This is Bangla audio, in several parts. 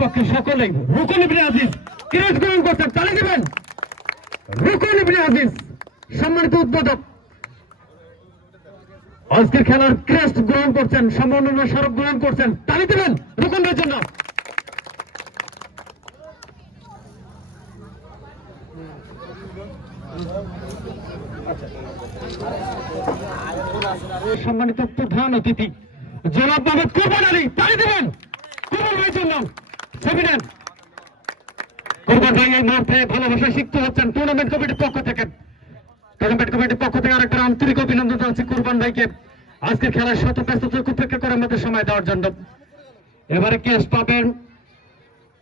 পক্ষে সকলেই রুকন ইবনে আজিজ ক্রেস্ট গ্রহণ করছেন, তালি দিবেন। রুকন ইবনে আজিজ সম্মানিত উদ্বোধক আজকের খেলার ক্রেস্ট গ্রহণ করছেন, সম্মাননা স্মারক গ্রহণ করছেন, তালি দিবেন রুকনের জন্য। সম্মানিত প্রধান অতিথি জনাব মোহাম্মদ কুরবান আলী, তালি দিবেন কুরবান ভাইয়ের জন্য। ছবি নেন। কুরবান ভাই এই মুহূর্তে ভালোবাসায় শিখতে হচ্ছেন টুর্নামেন্ট কমিটির পক্ষ থেকে। টুর্নামেন্ট কমিটির পক্ষ থেকে আরেকবার আন্তরিক অভিনন্দন জানাচ্ছি কুরবান ভাইকে আজকের খেলার শত ব্যস্ততা উপেক্ষা করে আমাদের সময় দেওয়ার জন্য। এবারে কেস পাবেন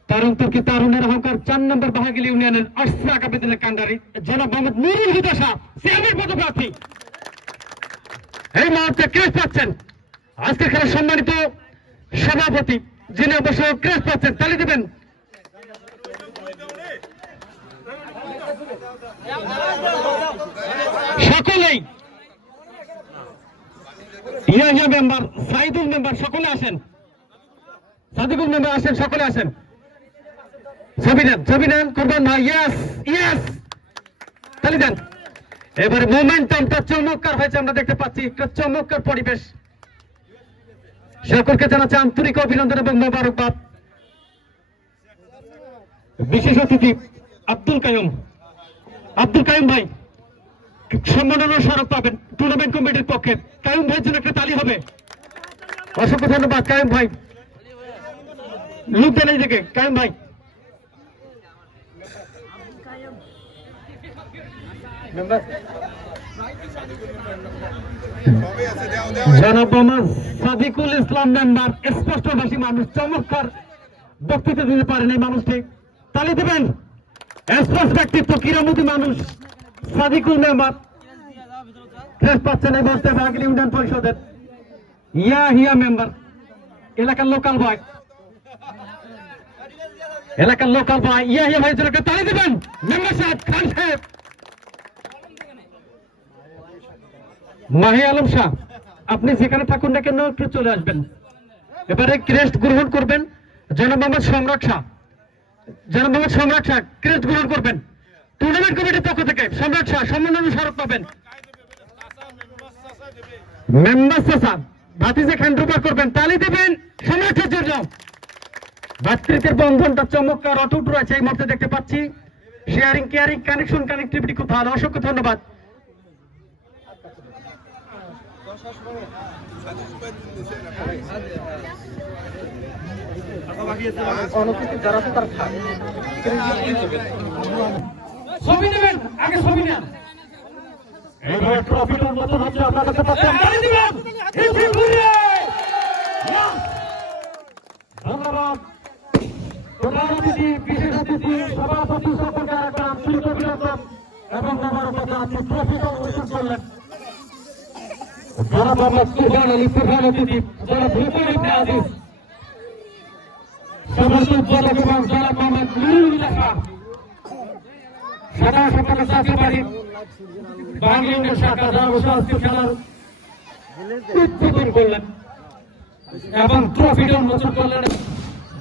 তারুণ তুর্কি তারুণের অহংকার 4 নম্বর বাহাগিল ইউনিয়নের আশরাক আবেদিনের কান্ডারি জনাব মোহাম্মদ নুরুল হুদা শাহ, চেয়ারম্যান পদপ্রার্থী। এই মুহূর্তে ক্রেস্ট পাচ্ছেন আজকের খেলার সম্মানিত সভাপতি, যিনি অবশ্য ক্রেস্ট পাচ্ছেন, তালি দেবেন। সকলেই ইয়াহিয়া মেম্বার, সাইদুল মেম্বার সকলে আসেন, সাদিকুল মেম্বার আসেন, সকলে আসেন। ছবি নেন করবেন না। ইয়েস ইয়েস, তালি দেন। এবারে মোমেন্টামটা চমৎকার হয়েছে, আমরা দেখতে পাচ্ছি একটা চমৎকার পরিবেশ। সকলকে জানাচ্ছি আন্তরিক অভিনন্দন এবং মোবারকবাদ। বিশেষ অতিথি আব্দুল কাইম ভাই সম্মাননা স্মারক পাবেন টুর্নামেন্ট কমিটির পক্ষে। কাইম ভাইয়ের জন্য একটা তালি হবে। অসংখ্য ধন্যবাদ কাইম ভাই। লুক দেন এই দিকে কাইম ভাই। জনাব মোহাম্মদ সাদিকুল ইসলাম মেম্বার, স্পষ্টভাষী মানুষ, চমৎকার বক্তৃতা দিতে পারেন এই মানুষটি, তালি দেবেন। স্পষ্ট ব্যক্তিত্ব, কিরামতি মানুষ সাদিকুল মেম্বার ক্রেস্ট পাচ্ছেন এই মুহূর্তে বাহাগিল ইউনিয়ন পরিষদের। ইয়াহিয়া মেম্বার, এলাকার লোকাল বয় ইয়াহিয়া ভাইয়ের জন্য একটা তালি দেবেন। মেম্বার সাহেব, খান সাহেব, মাহি আলম শাহ, আপনি যেখানে থাকুন না কেন একটু চলে আসবেন। এবারে ক্রেস্ট গ্রহণ করবেন জনাব মোহাম্মদ সম্রাট শাহ, ক্রেস্ট গ্রহণ করবেন টুর্নামেন্ট কমিটির পক্ষ থেকে। সম্রাট শাহ সম্মাননা স্মারক পাবেন। মেম্বার চাচা ভাতিজা হ্যান্ড ওভার করবেন, তালি দেবেন সম্রাটের জন্য। ভাতৃত্বের বন্ধনটা চমৎকার অটুট রয়েছে এই মুহূর্তে দেখতে পাচ্ছি। শেয়ারিং, কেয়ারিং, কানেকশন, কানেক্টিভিটি খুব ভালো। অসংখ্য ধন্যবাদ। ছবি নেবেন, আগে ছবি নেন। এবার ট্রফির উন্মোচন হচ্ছে, আপনারা দেখতে পাচ্ছেন। ধন্যবাদ প্রধান অতিথি, বিশেষ অতিথি, সভাপতি সকলকে একটা আন্তরিক অভিনন্দন এবং মোবারকবাদ জানাচ্ছি। ট্রফিটা উন্মোচন করলেন জনাব মোহাম্মদ কুরবান আলী, প্রধান অতিথি জনাব রুকন ইবনে আজিজ, সদস্য উদ্বোধক এবং জনাব মোহাম্মদ নুরুল হুদা শাহ, সাধারণ সম্পাদক জাতীয় পার্টি বাংলা ইউনিয়ন শাখা, যারা বসে আজকে খেলার উদ্বোধন করলেন এবং ট্রফিটা উন্মোচন করলেন,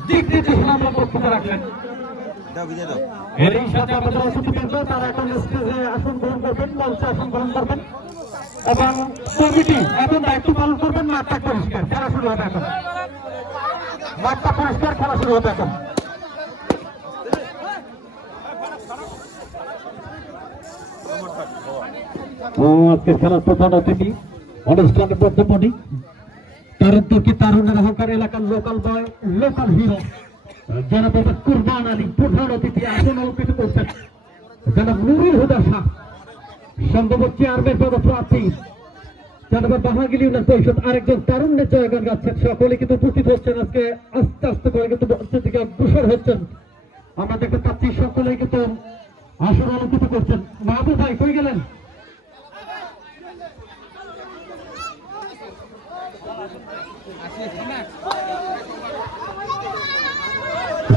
দিক নির্দেশনা বক্তব্য রাখলেন। এরই সাথে আমাদের অতিথিবৃন্দ তারা এখন স্টেজে আসন গ্রহণ করবেন, মঞ্চে আসন গ্রহণ করবেন এবং কমিটি এখন দায়িত্ব পালন করবেন। মাঠটা পরিষ্কার, খেলা শুরু হবে এখন। মাঠটা পরিষ্কার, খেলা শুরু হবে এখন। আজকের খেলার প্রধান অতিথি, অনুষ্ঠানের মধ্যমণি, তারুণ তুর্কি তারুণের অহংকার, এলাকার লোকাল বয়, লোকাল হিরো জনাব কুরবান আলী, প্রধান অতিথি আসন অলঙ্কৃত করছেন জনাব নুরুল হুদা শাহ, সম্ভবত চেয়ারম্যান পদপ্রার্থী জনাব বাহাগিল ইউনিয়ন পরিষদ। আরেকজন তারুণ্যের জয়গান গাচ্ছেন। সকলে কিন্তু উপস্থিত হচ্ছেন আজকে, আস্তে আস্তে করে কিন্তু মঞ্চের দিকে অগ্রসর হচ্ছেন। আমরা দেখতে পাচ্ছি সকলেই কিন্তু আসন অলঙ্কৃত করছেন। মাহবুব ভাই কই গেলেন?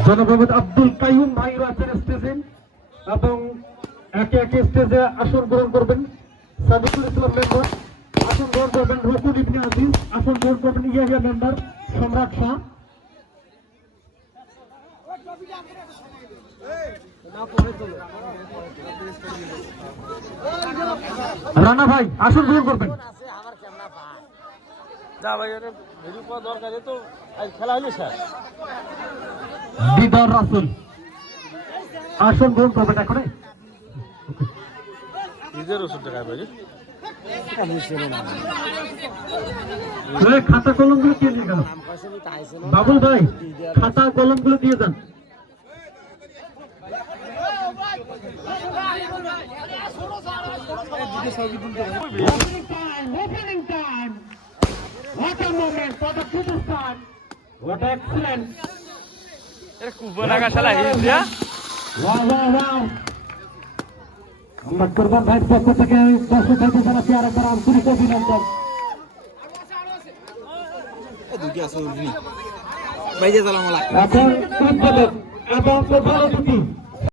জনাব মোহাম্মদ আব্দুল কাইম ভাই রয়েছেন স্টেজে এবং একে একে স্টেজে আসন গ্রহণ করবেন। সাদিকুল ইসলাম মেম্বার আসন গ্রহণ করবেন। রুকন ইবনে আজিজ আসন গ্রহণ করবেন। ইয়াহিয়া মেম্বার, সম্রাট শাহ। রানা ভাই আসুন গ্রহণ করবেন। দিদার রাসুল আসন গ্রহণ করবেন এখন। খাতা কলম গুলো দিয়ে নিয়ে গেল বাবুল ভাই, খাতা কলম গুলো দিয়ে যান। Opening time. What a moment for the Kyrgyzstan. What excellent. আমরা কুরবান ভাইয়ের পক্ষ থেকে দর্শক ভাইকে জানাচ্ছি আরেকবার আন্তরিক অভিনন্দন। এখন এবং প্রধান অতিথি